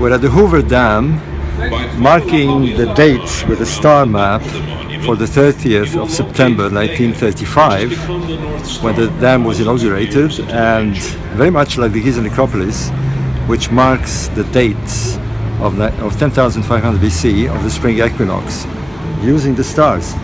We're at the Hoover Dam, marking the dates with a star map for the 30th of September 1935, when the dam was inaugurated, and very much like the Giza necropolis, which marks the dates of 10,500 BC of the spring equinox, using the stars.